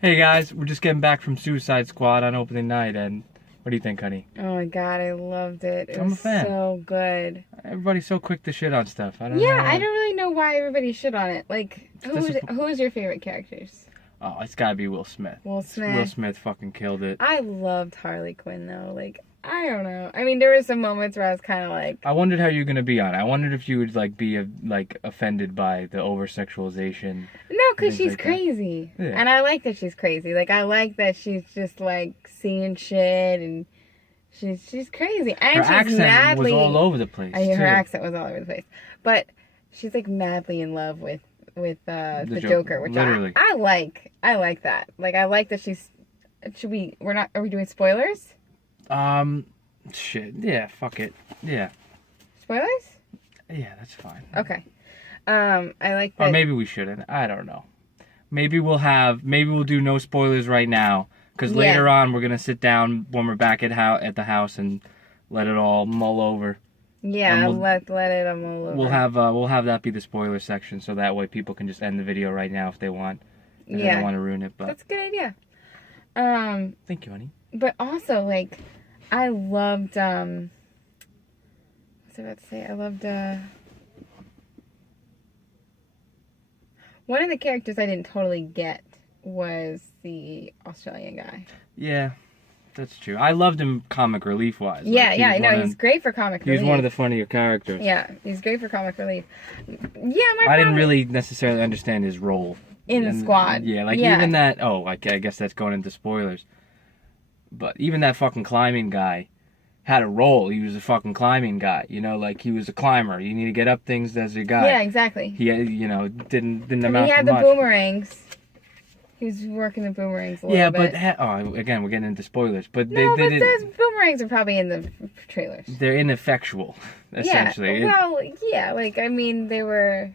Hey guys, we're just getting back from Suicide Squad on opening night, and what do you think, honey? Oh my god, I loved it. It I'm a was fan. so good. Everybody's so quick to shit on stuff. I don't know. Yeah, I don't really know why everybody shit on it. Like, It's who's your favorite characters? Oh, it's gotta be Will Smith. Will Smith. Will Smith fucking killed it. I loved Harley Quinn though. Like, I don't know. I mean, there were some moments where I was kind of like, I wondered how you were gonna be on it. I wondered if you would be offended by the over sexualization. no, because Things she's like that. crazy, Yeah. and I like that she's crazy. Like, I like that she's just like seeing shit and she's crazy, and Her she's accent madly. was all over the place. I hear too. her accent was all over the place, but she's like madly in love with the Joker, Joker, which literally. I like. I like that. Like, I like that she's. Should we? We're not. Are we doing spoilers? Shit. Yeah, fuck it. Yeah. Spoilers? Yeah, that's fine. Okay. I like that. Or maybe we shouldn't. I don't know. Maybe we'll do no spoilers right now, because later on we're gonna sit down when we're back at the house and let it all mull over. Yeah, and we'll- let it all over. We'll have that be the spoiler section, so that way people can just end the video right now if they want. If they don't want to ruin it, but That's a good idea. thank you, honey. But also, like, I loved what's I about to say? I loved one of the characters I didn't totally get was the Australian guy. Yeah, that's true. I loved him comic relief wise. Yeah, Like, I know. He's great for comic He relief. was one of the funnier characters. Yeah, he's great for comic relief. Yeah, I didn't really necessarily understand his role in the squad. Yeah, even that. Oh, I guess that's going into spoilers. But even that fucking climbing guy had a role. He was a fucking climbing guy. You know, like he was a climber. You need to get up things as a guy. Yeah, exactly. He, didn't And amount he had to the much. boomerangs. He was working the boomerangs a little bit. Again, we're getting into spoilers. But No, they but those boomerangs are probably in the trailers. they're ineffectual, essentially. Yeah, well, yeah, like, I mean, they were...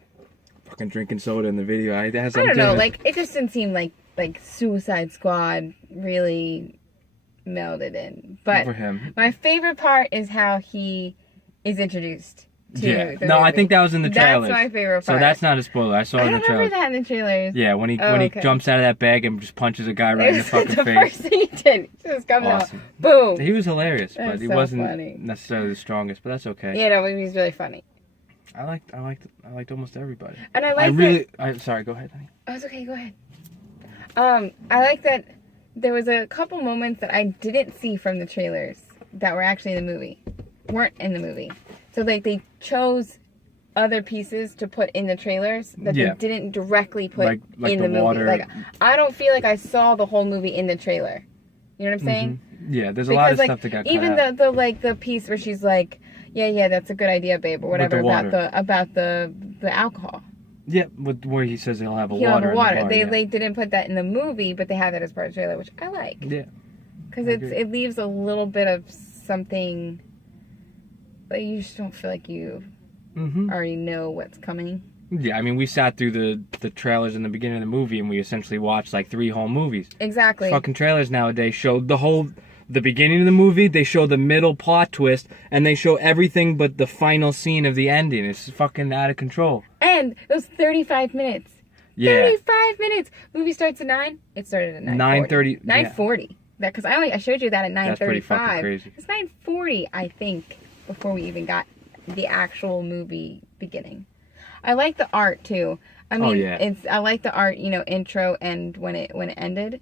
Fucking drinking soda in the video. I don't know, like, it just didn't seem like Suicide Squad really melded in. But for him. my favorite part is how he is introduced to the movie. I think that was in the trailers. That's my favorite part. So that's not a spoiler. I saw it in the I don't trailer. remember that in the trailers. Yeah, when he okay. jumps out of that bag and just punches a guy right in the fucking the face. first thing he did, just coming Awesome. out, boom. He was hilarious, but That's he so wasn't funny. necessarily the strongest. But that's okay. Yeah, no, he was really funny. I liked almost everybody. And I like sorry, go ahead, honey. Oh, it's okay, go ahead. I like that there was a couple moments that I didn't see from the trailers that were actually in the movie. Weren't in the movie. So, like, they chose other pieces to put in the trailers that they didn't directly put like in the the movie. water. Like, I don't feel like I saw the whole movie in the trailer. You know what I'm saying? Yeah, there's a lot of stuff that got cut even out. the piece where she's like, yeah, that's a good idea, babe, or whatever, about the alcohol. Yeah, where he says he'll have a He'll water. have water. In the bar, They didn't put that in the movie, but they have that as part of the trailer, which I like. Yeah. Because it leaves a little bit of something, but you just don't feel like you already know what's coming. Yeah, I mean, we sat through the trailers in the beginning of the movie, and we essentially watched like 3 whole movies. Exactly. Fucking trailers nowadays show the beginning of the movie, they show the middle plot twist, and they show everything but the final scene of the ending. It's fucking out of control. And it was 35 minutes. Yeah. 35 minutes. Movie starts at 9. It started at 9:40. 9:40. That because I showed you that at 9:35. That's pretty fucking crazy. It's 9:40, I think, before we even got the actual movie beginning. I like the art too. I mean, I like the art, intro and when it ended.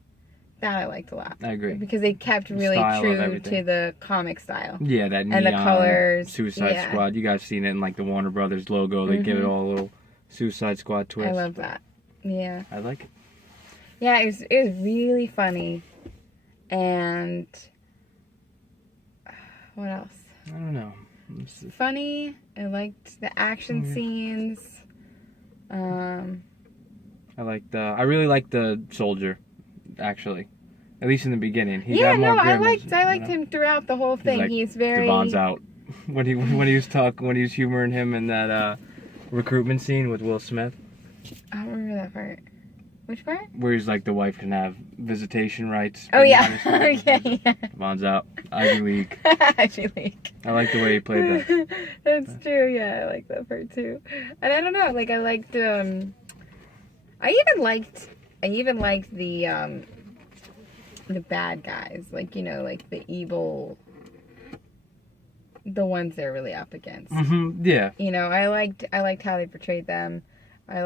That I liked a lot. I agree. Because they kept really true to the comic style. Yeah, that neon and the colors. Suicide Squad. You guys seen it in like the Warner Brothers logo. They give it all a little Suicide Squad twist. I love that. Yeah. I like it. Yeah, it was really funny. And what else? I don't know. Funny. I liked the action scenes. I really liked the soldier, actually. At least in the beginning. He Yeah, got more no, I grimace, liked him throughout the whole thing. He's very. Devon's out. When he was humoring him in that recruitment scene with Will Smith. I don't remember that part. Which part? Where he's like the wife can have visitation rights. Oh but yeah. not as- Okay. Yeah. Vaughn's out. Ivy League. Ivy League. I like the way he played that. That's true. Yeah, I like that part too. And I don't know. Like I liked. I even liked the bad guys. Like like the evil. The ones they're really up against. Yeah. I liked how they portrayed them. I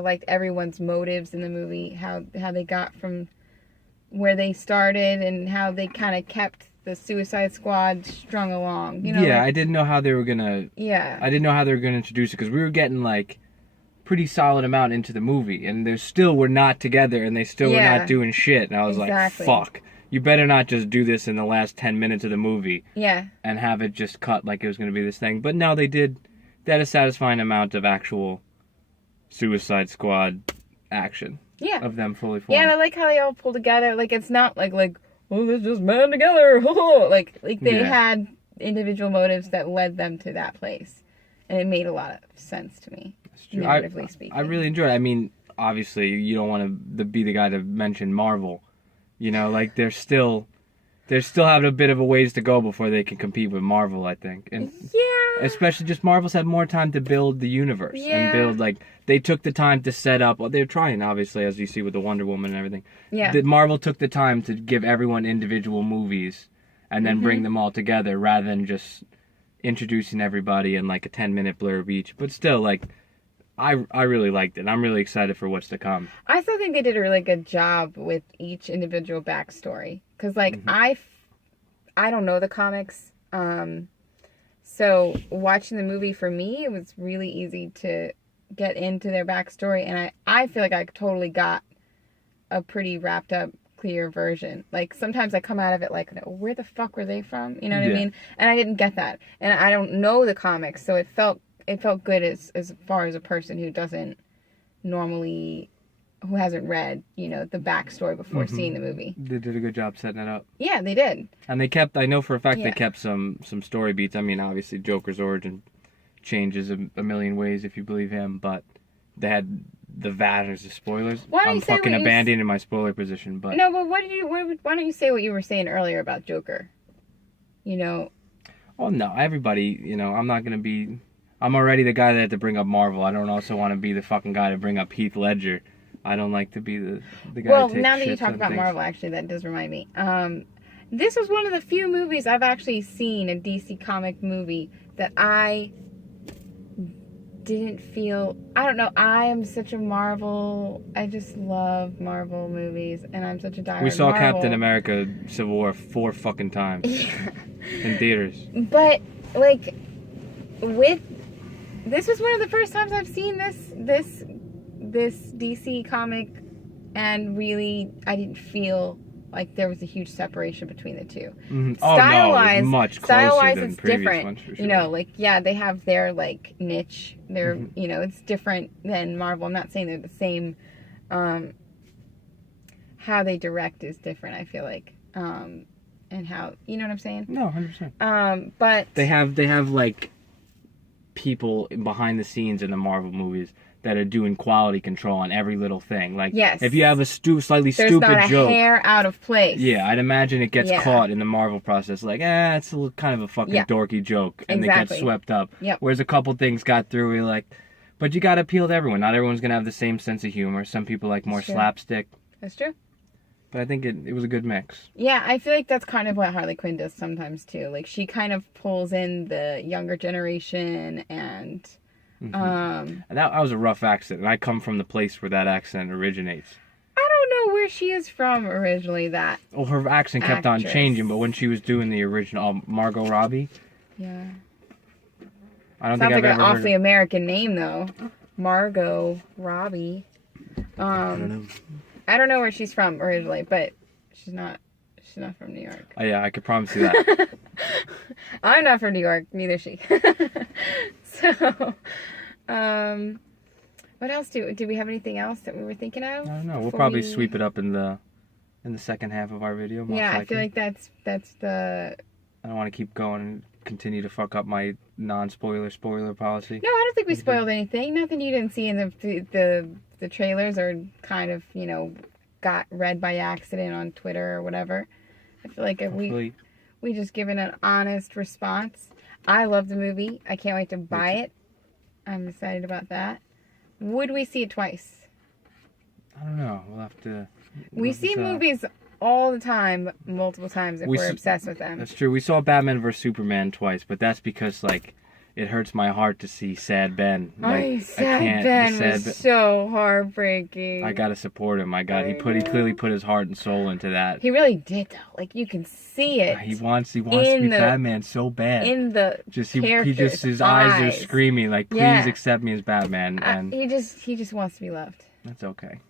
liked everyone's motives in the movie, how they got from where they started and how they kind of kept the Suicide Squad strung along. Yeah, I didn't know how they were gonna. Yeah. I didn't know how they were gonna introduce it because we were getting like pretty solid amount into the movie, and we're not together, and they still were not doing shit, and I was Exactly. like, fuck. You better not just do this in the last 10 minutes of the movie. Yeah. And have it just cut like it was going to be this thing. But no, they had a satisfying amount of actual Suicide Squad action. Yeah. Of them fully formed. Yeah, and I like how they all pull together. Like, it's not like oh, let's just man together. like they had individual motives that led them to that place. And it made a lot of sense to me, narratively speaking. I really enjoyed it. I mean, obviously, you don't want to be the guy to mention Marvel. Like they're still having a bit of a ways to go before they can compete with Marvel, I think. And especially just Marvel's had more time to build the universe and build they took the time to set up. Well, they're trying, obviously, as you see with the Wonder Woman and everything. Yeah. Marvel took the time to give everyone individual movies and then bring them all together rather than just introducing everybody in like a 10-minute blurb each. But still, I really liked it. I'm really excited for what's to come. I still think they did a really good job with each individual backstory. Because, I don't know the comics. So, watching the movie for me, it was really easy to get into their backstory. And I feel like I totally got a pretty wrapped up, clear version. Like, sometimes I come out of it where the fuck were they from? You know what I mean? And I didn't get that. And I don't know the comics, so it felt good as far as a person who hasn't read, the backstory before seeing the movie. They did a good job setting it up. Yeah, they did. And I know for a fact they kept some story beats. I mean, obviously Joker's origin changes a million ways if you believe him, but they had the as the spoilers. I'm fucking abandoning my spoiler position, but... No, but why don't you say what you were saying earlier about Joker? Oh, no, everybody, I'm not gonna be... I'm already the guy that had to bring up Marvel. I don't also want to be the fucking guy to bring up Heath Ledger. I don't like to be the guy Well, to take now that you shits talk on about things. Marvel, actually, that does remind me. This was one of the few movies I've actually seen, a DC comic movie, that I didn't feel... I don't know, I am such a Marvel... I just love Marvel movies, and I'm such a diehard We saw Marvel. Captain America Civil War 4 fucking times in theaters. But, this was one of the first times I've seen this DC comic, and really, I didn't feel like there was a huge separation between the two. Mm-hmm. Style-wise, it was much closer than it's previous different. ones, for sure. They have their niche. They're it's different than Marvel. I'm not saying they're the same. How they direct is different, I feel like. And how, you know what I'm saying? No, 100%. But they have people behind the scenes in the Marvel movies that are doing quality control on every little thing. Yes. If you have a slightly there's stupid not a joke, hair out of place. yeah, I'd imagine it gets caught in the Marvel process. It's a little, kind of a fucking dorky joke, and they get swept up. Yep. Whereas a couple things got through, you're like, but you got to appeal to everyone. Not everyone's gonna have the same sense of humor. Some people like more slapstick. That's true. But I think it was a good mix. Yeah, I feel like that's kind of what Harley Quinn does sometimes too. She kind of pulls in the younger generation and And that was a rough accent, and I come from the place where that accent originates. I don't know where she is from originally, that Well, her accent kept on changing, but when she was doing the original Margot Robbie, yeah. I don't Sounds think I've like ever an heard awfully American name though. Margot Robbie. I don't know. I don't know where she's from originally, but she's not from New York. Oh yeah, I could promise you that. I'm not from New York, neither is she. So, what else do we have anything else that we were thinking of? I don't know. We'll probably sweep it up in the second half of our video. Most likely. I feel like that's the... I don't want to keep going and continue to fuck up my non-spoiler spoiler policy. No, I don't think we spoiled anything. Nothing you didn't see in the the trailers are kind of, got read by accident on Twitter or whatever. I feel like if we just given an honest response. I love the movie. I can't wait to buy it. I'm excited about that. Would we see it twice? I don't know. We'll have to. We see movies all the time, multiple times if we're obsessed with them. That's true. We saw Batman vs Superman twice, but that's because like it hurts my heart to see sad Ben. Like, sad Ben was so heartbreaking. I gotta support him. He clearly put his heart and soul into that. He really did though. Like you can see it. He wants to be Batman so bad. In the his eyes are screaming like, please accept me as Batman. And he just wants to be loved. That's okay.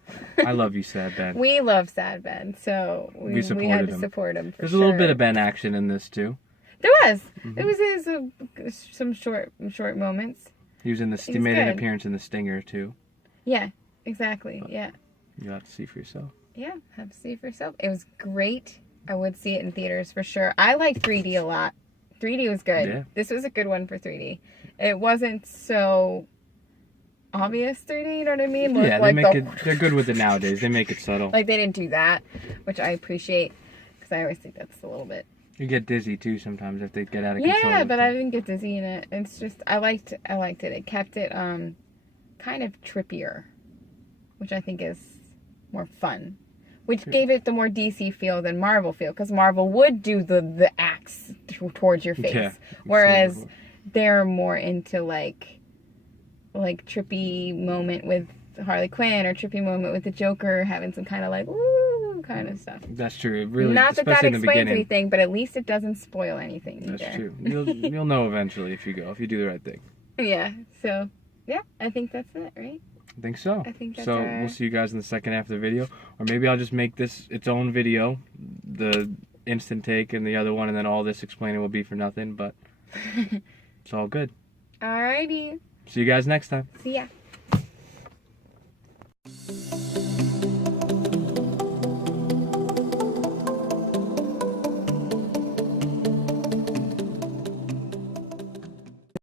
I love you, sad Ben. We love sad Ben, so we had to support him. There's a little bit of Ben action in this too. There was. Mm-hmm. It was some short moments. He was made an appearance in The Stinger too. Yeah, exactly. Yeah. You have to see for yourself. Yeah, have to see for yourself. It was great. I would see it in theaters for sure. I like 3D a lot. 3D was good. Yeah. This was a good one for 3D. It wasn't so obvious 3D, you know what I mean? Yeah, they're good with it nowadays. They make it subtle. Like they didn't do that, which I appreciate because I always think that's a little bit. You get dizzy too sometimes if they get out of control. Yeah, but I didn't get dizzy in it. It's just I liked it. It kept it kind of trippier, which I think is more fun. Which gave it the more DC feel than Marvel feel, because Marvel would do the axe towards your face, whereas they're more into like trippy moment with Harley Quinn or trippy moment with the Joker having some kind of like ooh kind of stuff. That's true. It really, not that explains anything, but at least it doesn't spoil anything either. That's true. You'll know eventually if you do the right thing. Yeah. So yeah, I think that's it, right? I think so. I think that's so. We'll see you guys in the second half of the video, or maybe I'll just make this its own video, the instant take and the other one, and then all this explaining will be for nothing. But it's all good. Alrighty. See you guys next time. See ya.